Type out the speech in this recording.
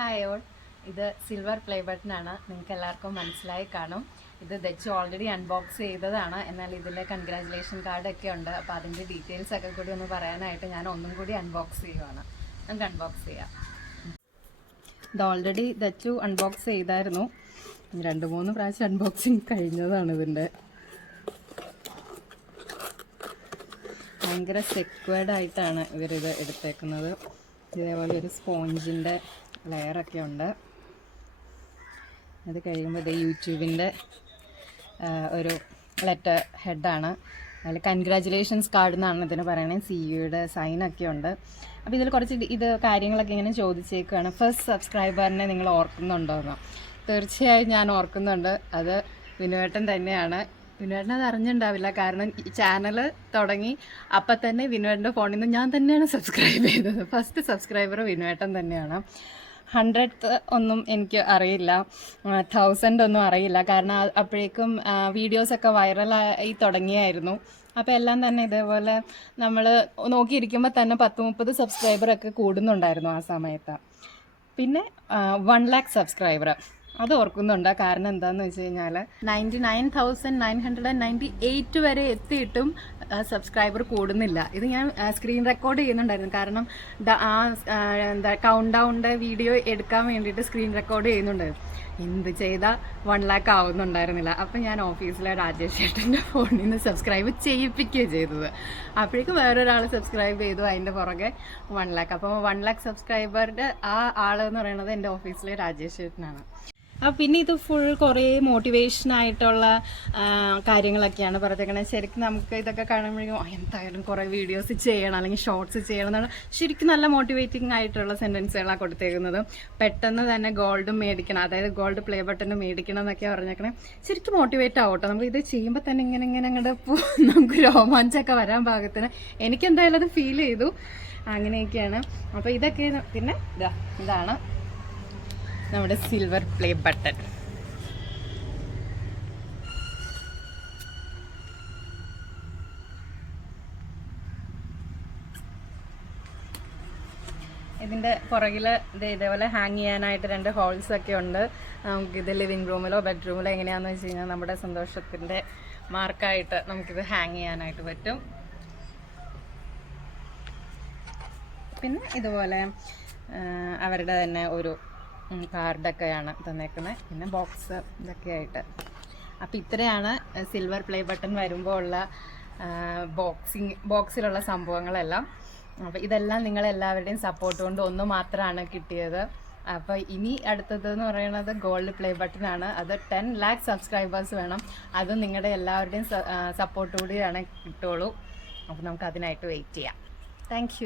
Hi all, ഇത് silver play ബട്ടനാണ്. നിങ്ങൾക്ക് എല്ലാവർക്കും മനസ്സിലായി കാണും. ഇത് ദച്ചു ഓൾറെഡി അൺബോക്സ് ചെയ്തതാണ്. എന്നാൽ ഇതിൽ കൺഗ്രാജുലേഷൻ കാർഡൊക്കെ ഉണ്ട്. അപ്പോൾ അതിൻ്റെ ഡീറ്റെയിൽസ് ഒക്കെ കൂടി ഒന്ന് പറയാനായിട്ട് ഞാൻ ഒന്നും കൂടി അൺബോക്സ് ചെയ്യുവാണ്. നമുക്ക് അൺബോക്സ് ചെയ്യാം. ഇത് ഓൾറെഡി ദച്ചു അൺബോക്സ് ചെയ്തായിരുന്നു. 2-3 പ്രാവശ്യം അൺബോക്സിങ് കഴിഞ്ഞതാണ്. ഇതിൻ്റെ ഭയങ്കര സെക്വേർഡ് ആയിട്ടാണ് ഇവരിത് എടുത്തേക്കുന്നത്. ഇതേപോലെ ഒരു സ്പോഞ്ചിൻ്റെ ലെയറൊക്കെ ഉണ്ട്. അത് കഴിയുമ്പോൾ ഇത് യൂട്യൂബിൻ്റെ ഒരു ലെറ്റർ ഹെഡാണ്. അതിൽ കൺഗ്രാജുലേഷൻസ് കാർഡ് എന്നാണ് ഇതിന് പറയണത്. സിയുടെ സൈനൊക്കെ ഉണ്ട്. അപ്പോൾ ഇതിൽ കുറച്ച് ഇത് കാര്യങ്ങളൊക്കെ ഇങ്ങനെ ചോദിച്ചേക്കുകയാണ്. ഫസ്റ്റ് സബ്സ്ക്രൈബറിനെ നിങ്ങൾ ഓർക്കുന്നുണ്ടോയെന്ന്. തീർച്ചയായും ഞാൻ ഓർക്കുന്നുണ്ട്. അത് വിനുവേട്ടൻ തന്നെയാണ്. വിനുവേട്ടൻ അത് അറിഞ്ഞിട്ടുണ്ടാവില്ല, കാരണം ഈ ചാനൽ തുടങ്ങി അപ്പം തന്നെ വിനുവേട്ടൻ്റെ ഫോണിൽ നിന്ന് ഞാൻ തന്നെയാണ് സബ്സ്ക്രൈബ് ചെയ്തത്. ഫസ്റ്റ് സബ്സ്ക്രൈബർ വിനുവേട്ടൻ തന്നെയാണ്. 100th ഒന്നും എനിക്ക് അറിയില്ല, 1000 ഒന്നും അറിയില്ല, കാരണം അപ്പോഴേക്കും വീഡിയോസൊക്കെ വൈറലായി തുടങ്ങിയായിരുന്നു. അപ്പോൾ എല്ലാം തന്നെ ഇതേപോലെ നമ്മൾ നോക്കിയിരിക്കുമ്പോൾ തന്നെ 10-30 സബ്സ്ക്രൈബറൊക്കെ കൂടുന്നുണ്ടായിരുന്നു ആ സമയത്ത്. പിന്നെ 1 lakh സബ്സ്ക്രൈബർ അത് ഓർക്കുന്നുണ്ട്. കാരണം എന്താണെന്ന് വെച്ച് കഴിഞ്ഞാൽ 99,998 വരെ എത്തിയിട്ടും സബ്സ്ക്രൈബർ കൂടുന്നില്ല. ഇത് ഞാൻ സ്ക്രീൻ റെക്കോർഡ് ചെയ്യുന്നുണ്ടായിരുന്നു, കാരണം എന്താ കൗണ്ട് ഡൗണിൻ്റെ വീഡിയോ എടുക്കാൻ വേണ്ടിയിട്ട് സ്ക്രീൻ റെക്കോർഡ് ചെയ്യുന്നുണ്ടായിരുന്നു. എന്ത് ചെയ്താൽ 1 lakh ആവുന്നുണ്ടായിരുന്നില്ല. അപ്പം ഞാൻ ഓഫീസിലെ രാജേഷ് ചേട്ടൻ്റെ ഫോണിൽ നിന്ന് സബ്സ്ക്രൈബ് ചെയ്യിപ്പിക്കുകയാണ് ചെയ്തത്. അപ്പോഴേക്കും വേറൊരാൾ സബ്സ്ക്രൈബ് ചെയ്തു, അതിൻ്റെ പുറകെ 1 lakh. അപ്പോൾ 1 lakh സബ്സ്ക്രൈബറുടെ ആ ആളെന്ന് പറയുന്നത് എൻ്റെ ഓഫീസിലെ രാജേഷ് ചേട്ടനാണ്. പിന്നെ ഇത് ഫുൾ കുറേ മോട്ടിവേഷനായിട്ടുള്ള കാര്യങ്ങളൊക്കെയാണ് പറഞ്ഞേക്കണത്. ശരിക്കും നമുക്ക് ഇതൊക്കെ കാണുമ്പോഴേക്കും എന്തായാലും കുറേ വീഡിയോസ് ചെയ്യണം, അല്ലെങ്കിൽ ഷോർട്സ് ചെയ്യണം എന്നാണ്. ശരിക്കും നല്ല മോട്ടിവേറ്റിംഗ് ആയിട്ടുള്ള സെൻറ്റൻസുകളാണ് കൊടുത്തേക്കുന്നത്. പെട്ടെന്ന് തന്നെ ഗോൾഡ് മേടിക്കണം, അതായത് ഗോൾഡ് പ്ലേ ബട്ടൺ മേടിക്കണം എന്നൊക്കെയാണ് പറഞ്ഞേക്കണേ. ശരിക്കും മോട്ടിവേറ്റ് ആവട്ടോ. നമ്മൾ ഇത് ചെയ്യുമ്പോൾ തന്നെ ഇങ്ങനെ അങ്ങോട്ട് നമുക്ക് രോമാഞ്ചമൊക്കെ വരാൻ പാകത്തിന് എനിക്കെന്തായാലും അത് ഫീൽ ചെയ്തു. അങ്ങനെയൊക്കെയാണ്. അപ്പോൾ ഇതൊക്കെ പിന്നെ ഇതാണ് നമ്മുടെ സിൽവർ പ്ലേ ബട്ടൺ. ഇതിൻ്റെ പുറകിൽ ഇതേപോലെ ഹാങ് ചെയ്യാനായിട്ട് 2 ഹോൾസ് ഒക്കെ ഉണ്ട്. നമുക്കിത് ലിവിങ് റൂമിലോ ബെഡ്റൂമിലോ എങ്ങനെയാണെന്ന് വെച്ച് കഴിഞ്ഞാൽ നമ്മുടെ സന്തോഷത്തിൻ്റെ മാർക്കായിട്ട് നമുക്കിത് ഹാങ് ചെയ്യാനായിട്ട് പറ്റും. പിന്നെ ഇതുപോലെ അവരുടെ തന്നെ ഒരു കാർഡൊക്കെയാണ് തന്നേക്കുന്നത്. പിന്നെ ബോക്സ് ഇതൊക്കെ ആയിട്ട്. അപ്പോൾ ഇത്രയാണ് സിൽവർ പ്ലേ ബട്ടൺ വരുമ്പോൾ ഉള്ള ബോക്സിലുള്ള സംഭവങ്ങളെല്ലാം. അപ്പോൾ ഇതെല്ലാം നിങ്ങളെല്ലാവരുടെയും സപ്പോർട്ട് കൊണ്ട് ഒന്ന് മാത്രമാണ് കിട്ടിയത്. അപ്പോൾ ഇനി അടുത്തതെന്ന് പറയുന്നത് ഗോൾഡ് പ്ലേ ബട്ടനാണ്. അത് 10 lakh സബ്സ്ക്രൈബേഴ്സ് വേണം. അത് നിങ്ങളുടെ എല്ലാവരുടെയും സപ്പോർട്ടോടെയാണ് കിട്ടുള്ളൂ. അപ്പോൾ നമുക്ക് അതിനായിട്ട് വെയിറ്റ് ചെയ്യാം. താങ്ക്